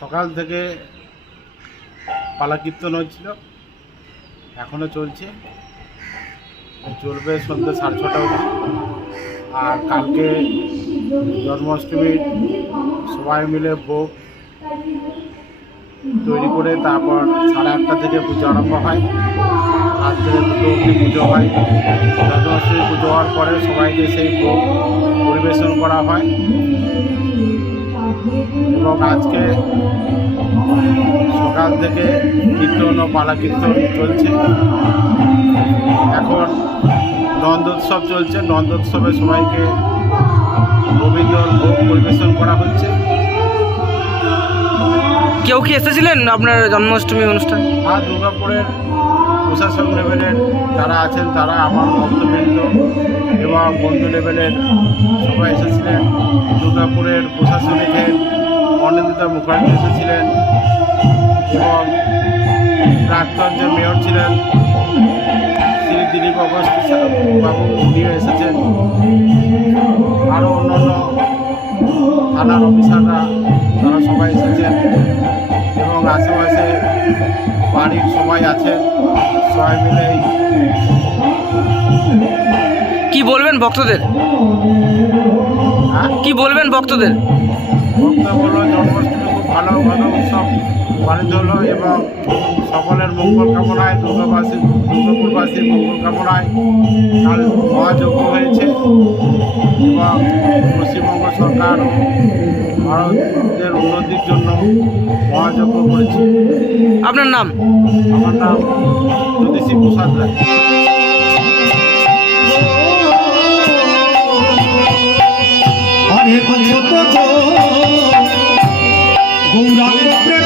সকাল থেকে পালা কীর্তন হচ্ছিল এখনও চলছে। চলবে সন্ধ্যে সাড়ে ছটা অবধি। আর কালকে জন্মাষ্টমীর সবাই মিলে ভোগ তৈরি করে তারপর সাড়ে আটটা থেকে পুজো আরম্ভ হয়। রাত্রে দুটো অবধি পুজো হয়। জন্মাষ্টমী পুজো হওয়ার পরে সবাইকে সেই ভোগ পরিবেশন করা হয়। এবং আজকে সকাল থেকে কীর্তন ও পালা কীর্তন চলছে। এখন নন্দোৎসব চলছে। নন্দোৎসবে সবাইকে রবীন্দ্র ভোগ পরিবেশন করা হচ্ছে। কেউ কি এসেছিলেন আপনার জন্মাষ্টমী অনুষ্ঠান? আর দুর্গাপুরের প্রশাসক লেভেলের যারা আছেন তারা আমার ভক্তবৃন্দ এবং বন্ধু লেভেলের সবাই এসেছিলেন। দুর্গাপুরের প্রশাসনিক হেড অনিন্দিতা মুখার্জি এসেছিলেন এবং প্রাক্তন যে মেয়র ছিলেন শ্রী দিলীপ অগস্তি সা- বাবু উনিও এসেছেন। আরও অন্যান্য থানার অফিসাররা, তারা সবাই এসেছেন। আশেপাশে বাড়ির সবাই আছে। সবাই মিলে কি বলবেন ভক্তদের? হ্যাঁ, কি বলবেন ভক্তদের? ভক্ত হলো জন্মাষ্টমী খুব ভালো ভালো উৎসব পালিত হলো এবং মঙ্গল কামনায় দুর্গাবাসী দুর্গাপুরবাসীর মঙ্গল কামনায় কাল মহাযজ্ঞ হয়েছে এবং পশ্চিমবঙ্গ সরকার ও ভারতের উন্নতির জন্য মহাযজ্ঞ করেছে। আপনার নাম? আমার নাম জ্যোতিষী প্রসাদ রায়। গৌরাঙ্গ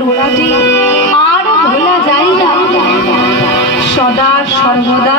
রোলাটি আর ভোলা যায় না সদা সর্বদা